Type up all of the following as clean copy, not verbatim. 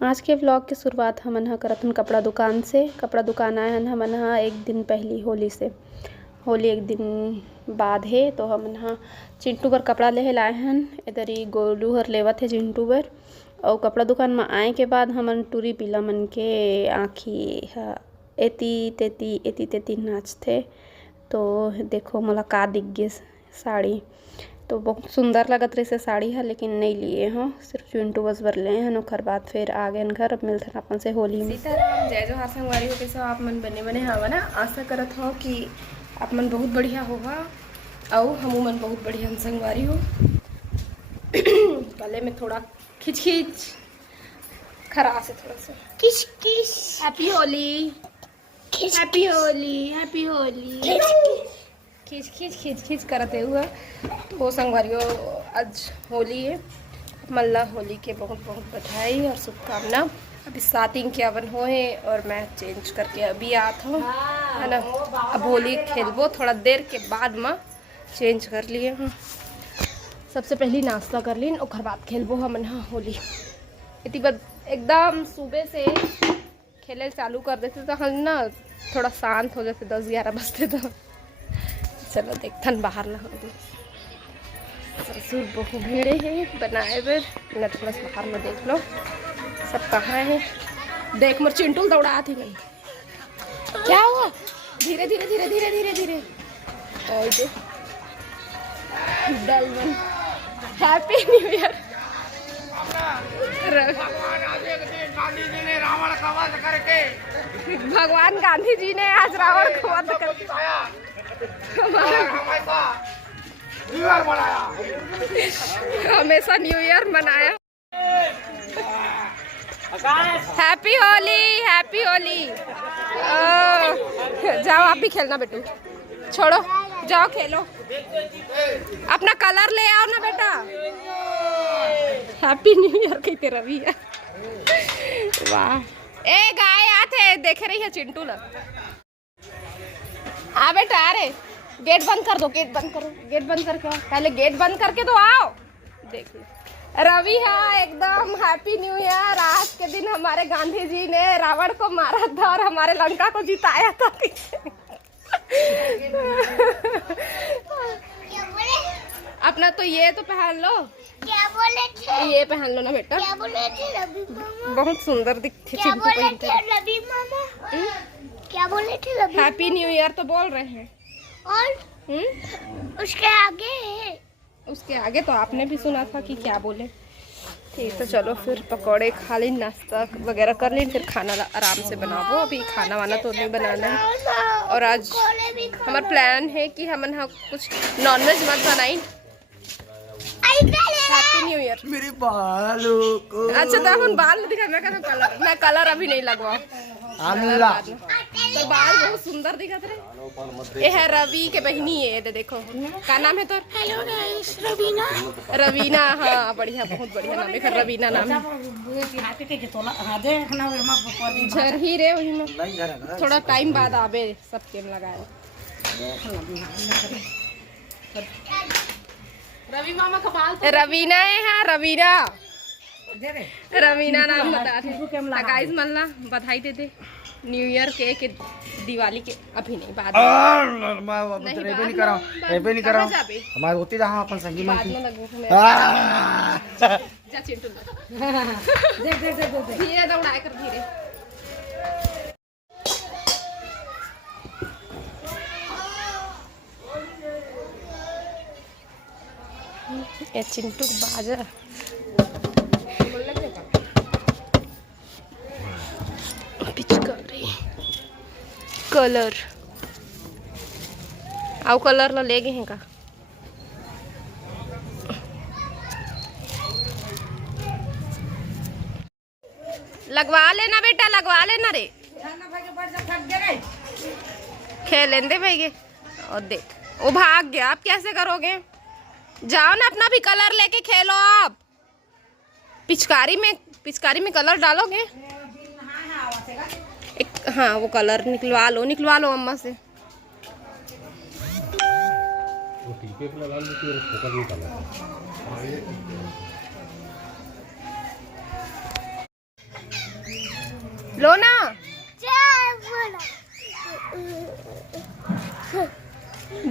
आज के व्लॉग की शुरुआत हमन ह करत हन कपड़ा दुकान से। कपड़ा दुकान आए हन हमन ह एक दिन पहली होली से। होली एक दिन बाद है तो हमन ह चिंटू बर कपड़ा लेहे लाए हन। इधर ही गोलू हर लेवत है चिंटू बर। और कपड़ा दुकान में आए के बाद हमन टूरी पीला मन के आँखी ह एती तेती नाचथे। तो देखो मोला का दिख गे साड़ी, तो बहुत सुंदर लगत रही से साड़ी है, लेकिन नहीं लिए हो, सिर्फ चिंटू बस बर ले हैं। ओकर बाद फिर आ गए घर। अब मिलते अपन से होली में। सीताराम, जय जोहार संगवारी हो। कैसे आप मन बने हवा ना। आशा करत हो कि आप मन बहुत बढ़िया होगा और हम मन बहुत बढ़िया संगवारी हो। गले में थोड़ा खिच खिच खराश है, थोड़ा सा किस किस। Happy Holi, happy Holi, happy Holi. खींच खींच खींच खींच करते हुआ तो संगवारियों आज होली है। मल्ला होली के बहुत बहुत बधाई और शुभकामना। अभी 7-51 हो है और मैं चेंज करके अभी आता हूँ, है ना। अब होली खेलबो थोड़ा देर के बाद में चेंज कर लिए हूँ। सबसे पहले नाश्ता कर ली और बाद खेलबो हमन हाँ होली। इतनी बार एकदम सुबह से खेले चालू कर देते तो हम ना थोड़ा शांत हो जाते 10-11 बजते। तो चलो देखथन बाहर ला होली। ससुर बहु भीड़े है बनाए बर न, थोड़ा सा बाहर में देख लो सब कहाँ है। देख मोर चिंटू दौड़ा थी गई। क्या हुआ? धीरे धीरे धीरे धीरे धीरे धीरे डलवन। Happy new year. भगवान गांधी जी ने आज रावण को वध करके हमेशा न्यू ईयर मनाया। Happy Holi, happy Holi. जाओ आप भी खेलना बेटू, छोड़ो जाओ खेलो। अपना कलर ले आओ ना बेटा। हैप्पी न्यू ईयर कहते रवि है। वाह, ए गाय आते देखे रही है चिंटू ला। आ बेटा आ रे, गेट बंद कर दो, गेट बंद करो, गेट बंद करके आओ। पहले गेट बंद करके तो आओ। देख लो रवि है एकदम हैप्पी न्यू ईयर। आज के दिन हमारे गांधी जी ने रावण को मारा था और हमारे लंका को जिताया था। अपना तो ये तो पहन लो। क्या बोले थे? ये पहन लो ना बेटा। क्या बोले थे रवि मामा? बहुत सुंदर दिखते। क्या बोले थे रवि मामा? क्या बोले थे रवि? हैप्पी न्यू ईयर तो बोल रहे हैं। और उसके आगे, उसके आगे तो आपने भी सुना था कि क्या बोले। ठीक तो चलो फिर पकौड़े खा ली, नाश्ता वगैरह कर ली, फिर खाना आराम से बनाबो। अभी खाना वाना तो नहीं बनाना है। और आज हमारा प्लान है कि हम कुछ नॉनवेज मत बनाई। Happy new year. मेरे बालों को अच्छा तो अपन बाल दिखा। मैं कलर अभी नहीं लगवाऊं। तो बाल बहुत सुंदर दिखत रहे। ये है रवि के बहनी है। ये देखो क्या नाम है तोर? Hello guys, Raveena. रवीना, हाँ बढ़िया, बहुत बढ़िया नाम है। रवीना नाम है। झरही रे वही में थोड़ा टाइम बाद आबे सब केम लगाए। रवि मामा का बाल तो रवीना है। हाँ रवीना, रवीना नाम बता रहे। गाइस मल्ला बधाई दे दे न्यू ईयर के दिवाली के। अभी नहीं, बाद नहीं करा हमारे होती जहाँ अपन संगी मन की। जा चिंटू धीरे दौड़ाए कर, धीरे। ये चिंटू बाजा पिचकारी कलर आओ कलर ला ले गए हैं का। लगवा लेना बेटा, लगवा लेना रे। खेल लेंदे भाई गे। और देख वो भाग गया, आप कैसे करोगे? जाओ ना अपना भी कलर लेके खेलो। आप पिचकारी में कलर डालोगे। हाँ वो कलर निकलवा लो अम्मा से। लो ना।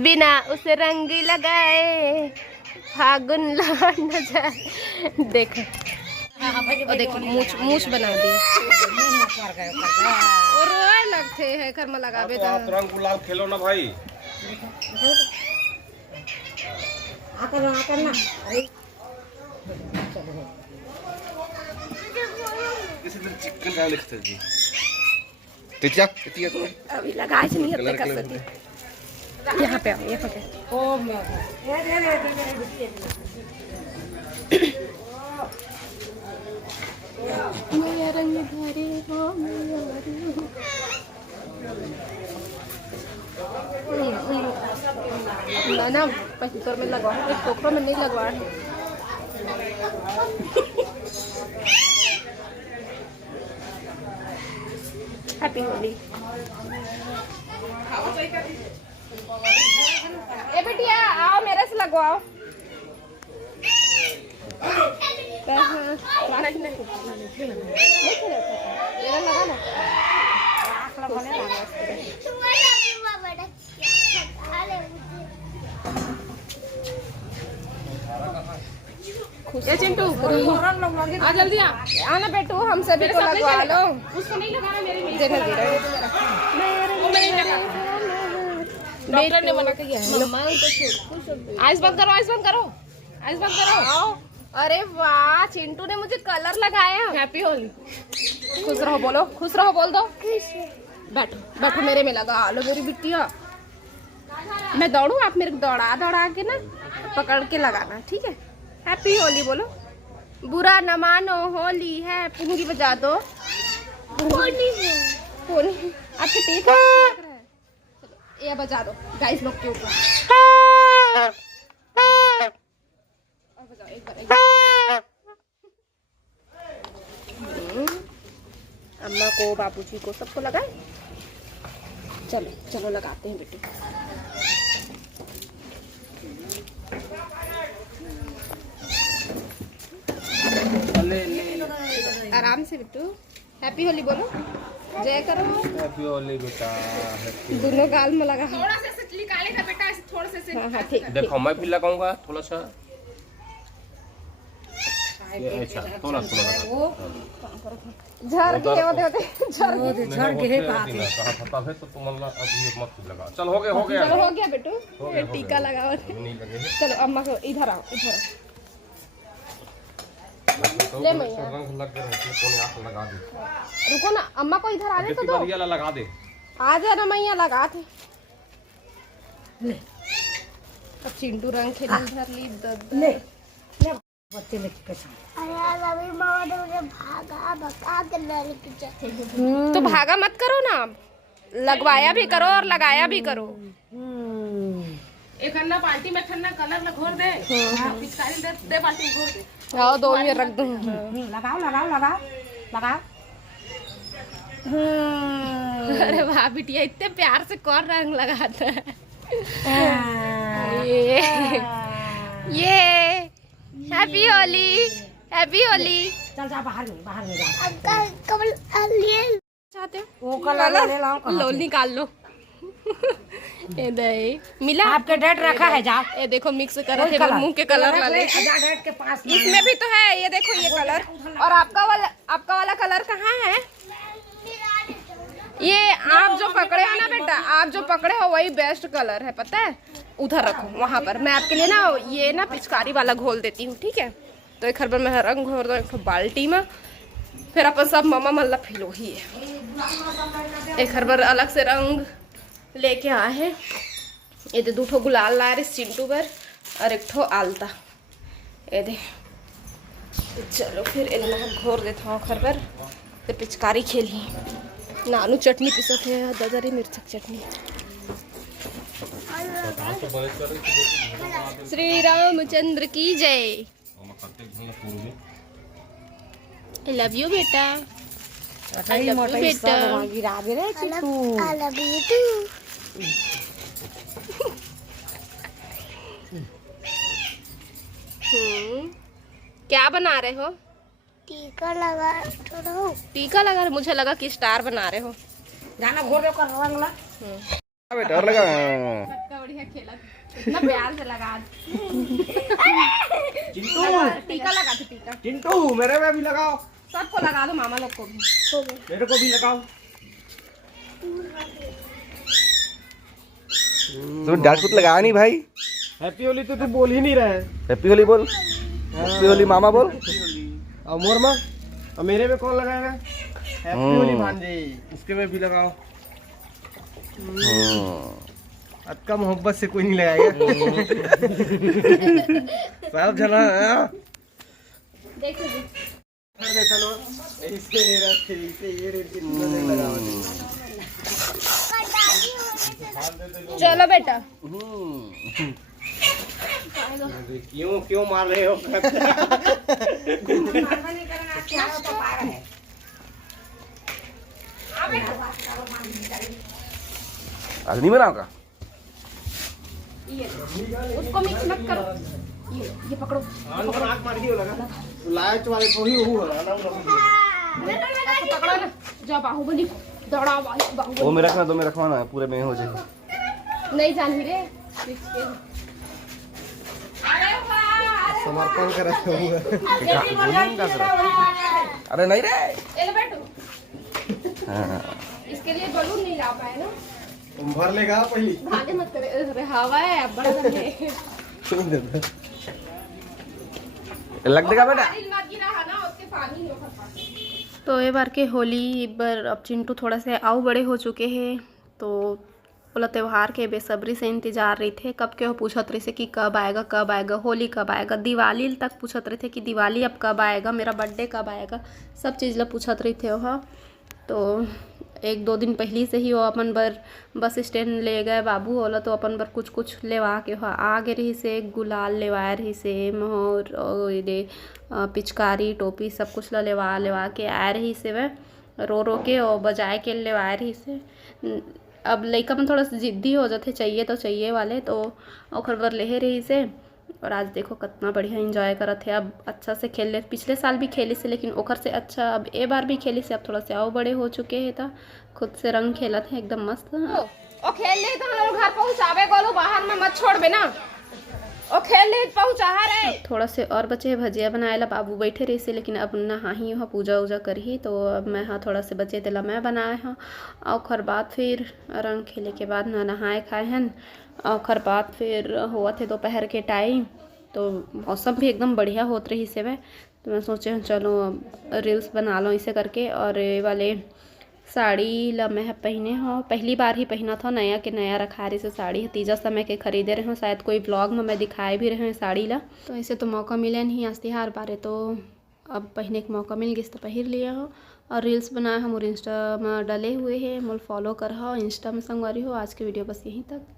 बिना उसे रंग लगाए फागुन लौट न जाए। देखो और देखो मूछ बना दी और रोए लगते है घर में लगावे तो आप रंग गुलाल खेलो ना भाई। आकर ना किसी दिन चिकन का लिखते जी तितिया तितिया तो अभी लगा नहीं अपने कर सकती। यहाँ पे आओ, यहाँ पे ओ मैं मेरा रंग भरे हो ना पचहत्तर में लगवा है, टोकरों में नहीं लगवा है। हैप्पी होली। ए बेटिया आओ मेरे से लगवाओ। लगा ना ये चिंटू आ जल्दी आना बेटू, हमसे भी तो लगवा लो। उसको नहीं लगाना मेरे में। डॉक्टर ने मना किया है। आइस बंद करो, आइस बंद करो, आइस बंद करो। अरे वाह, चिंटू ने मुझे कलर लगाया। हैप्पी होली। खुश रहो बोलो, खुश रहो बोल दो। बैठो बैठो मेरे में लगा लो मेरी बिटिया। मैं दौड़ूं, आप मेरे को दौड़ा के ना पकड़ के लगाना, ठीक है। हैप्पी होली बोलो। बुरा न मानो होली है। पुंगी बजा दो। आपके टीक लग रहा है। ये बजा दो गाइस लोग के ऊपर। और बजाओ एक बार। अम्मा को, बाबूजी को, सबको लगाए। चलो चलो लगाते हैं बेटी। आराम से बिट्टू। हैप्पी होली बोलो, जय करो। हैप्पी होली बेटा। दोनों गाल में लगा। थोड़ा सा निकालेगा बेटा, ऐसे थोड़ा सा। हाँ ठीक। देखो मैं भी लगाऊंगा थोड़ा सा। अच्छा थोड़ा थोड़ा झड़ गए होते झड़ गए कहा था तो तुम अभी मत लगा। चल हो गया चलो हो गया बेटू। टीका लगाओ। नहीं लगे चलो अम्मा को इधर आओ, इधर आओ। ले मैया रंग लग गए कोने आंख लगा दे। रुको ना, अम्मा को इधर आने तो दो। ये लगा दे। आ जाना मैया, लगा थे। अब चिंटू रंग खेलने धर ली। ले बच्चे लेके कैसा। अरे मामा ने मुझे भागा भगा के लेके जाते। तो भागा मत करो ना, लगवाया भी करो और लगाया भी करो। एक अन्ना बाल्टी में ठंडा कलर घोर दे, पिचकारी दे बाल्टी में घोर दे। आओ 2 मिनट रख दो। लगाओ लगाओ लगाओ लगाओ। अरे वाह बिटिया, इतने प्यार से कौन रंग लगाता है। ये हैप्पी होली, हैप्पी होली। चल जा बाहर में जा। अंकल कमल लिए चाहते हो वो कलर ले लाओ। लो निकाल लो। ये दे मिला आपके डेट रखा है। जा ये देखो मिक्स कर रहे थे मुंह के कलर वाले। डेट के पास इसमें भी तो है, ये देखो ये कलर। और आपका वाला कलर कहाँ है? ये आप जो पकड़े हो ना बेटा, आप जो पकड़े हो वही बेस्ट कलर है, पता है। उधर रखो वहाँ पर। मैं आपके लिए ना ये ना पिचकारी वाला घोल देती हूँ, ठीक है। तो एक हर बार मैं रंग घोल दो एक बाल्टी में, फिर अपन सब मम्मा मल्ला फिलो ही है। एक हर बार अलग से रंग लेके आए हैं। ये दे 2 ठो गुलाल ला रहे चिंटू पर और 1 ठो आलता। ये दे चलो फिर इन्हें घोर देता हूँ घर पर, फिर पिचकारी खेली। नानू चटनी पिसत है, ददरी मिर्चक चटनी। श्री रामचंद्र की जय। आई लव यू बेटा, आई लव यू बेटा। गिरा दे रे Chittu. I love you too. क्या बना रहे हो? टीका लगा रहा हूँ। टीका लगा रहे, मुझे लगा कि स्टार बना रहे हो। गाना घोर दे कर रंग ला बेटा और लगा बढ़िया खेला, इतना प्यार से लगा। चिंटू टीका लगा दो, टीका चिंटू मेरे में भी लगाओ, सबको लगा दो, मामा लोग को भी। मेरे को भी लगाओ। तुम डांट कुछ लगाया नहीं भाई। हैप्पी होली तो तू बोल ही नहीं रहा है। हैप्पी होली बोल, हैप्पी होली मामा बोल। और मोरमा, और मेरे में कौन लगाएगा? हैप्पी होली भांजे, इसके में भी लगाओ। आपका मोहब्बत से कोई नहीं लगाएगा। सब जना देखो कर देता लो, ऐसे रखे ये रेट की नहीं लगाओ। चलो बेटा, क्यों मार रहे हो? आज नहीं बनाओगा? उसको मिक्स मत करो, ये पकड़ो। आँख मार के लगा लाइट वाले को ही हुआ ना ऐसे पकड़ो ना, जा बाहुबली दौड़ा, बाहुबली। वो में रखना, दो में रखवाना, पूरे में हो जाएगा। नहीं जानी रे, समर्पण कर रहा। अरे नहीं रे, ले बैठो। हाँ। इसके लिए बलून नहीं ला पाए ना, भर लेगा पहली। भागे मत करे, अरे हवा है अब बड़ा है। लग देगा बेटा। तो ये बार के होली बार अब चिंटू थोड़ा से आऊ बड़े हो चुके हैं, तो बोला त्यौहार के बेसब्री से इंतजार रही थे। कब के वो पूछत रहे थे कि कब आएगा, होली कब आएगा, दिवाली तक पूछत रहे थे कि दिवाली अब कब आएगा, मेरा बर्थडे कब आएगा, सब चीज़ ला पूछत रही थे वह। तो 1-2 दिन पहले से ही वो अपन बर बस स्टैंड ले गए बाबू होला, तो अपन बर कुछ लेवा के वहाँ आ गए रही से, गुलाल लेवाए रही से, मोहर और ये पिचकारी टोपी सब कुछ लेवा के आए रही से, वह रो के और बजाए के लेवाए रही से। अब लड़का में थोड़ा सा जिद्दी हो जाते, चाहिए तो चाहिए वाले, तो ओखर बर ले रही से। और आज देखो कितना बढ़िया एंजॉय करत है। अब अच्छा से खेल ले, पिछले साल भी खेली से, लेकिन ओखर से अच्छा अब ए बार भी खेली से। अब थोड़ा से आओ बड़े हो चुके हैं, तो खुद से रंग खेलत है एकदम मस्त। ओ खेल ले तो हम लोग घर पहुँचावे गोलू, बाहर में मत छोड़ बे ना। ओ खेल ले पहुँचा रे। थोड़ा से और बचे भजिया बनाए ला, बाबू बैठे रही से, लेकिन अब नहा ही वहाँ पूजा करी, तो अब मैं हाँ थोड़ा से बचे तेला मैं बनाए हाँ। और खर बाद फिर रंग खेले के बाद नहाए खाए हैं। और खर बाद फिर हुआ थे दोपहर के टाइम, तो मौसम भी एकदम बढ़िया होत रही से वह। तो मैं सोचे चलो रील्स बना लो इसे करके। और ये वाले साड़ी ला मैं पहने हो, पहली बार ही पहना था, नया के नया रखा रही से साड़ी, तीजा समय के खरीदे रहे हूँ, शायद कोई ब्लॉग में मैं दिखाए भी रहे हैं साड़ी ला। तो ऐसे तो मौका मिले नहीं आज त्योहार बारे, तो अब पहने का मौका मिल गया तो पहन लिया हो। और रील्स बनाए हम और इंस्टा में डले हुए हैं, मोल फॉलो कर हो, इंस्टा में संगवारी हो। आज के वीडियो बस यहीं तक।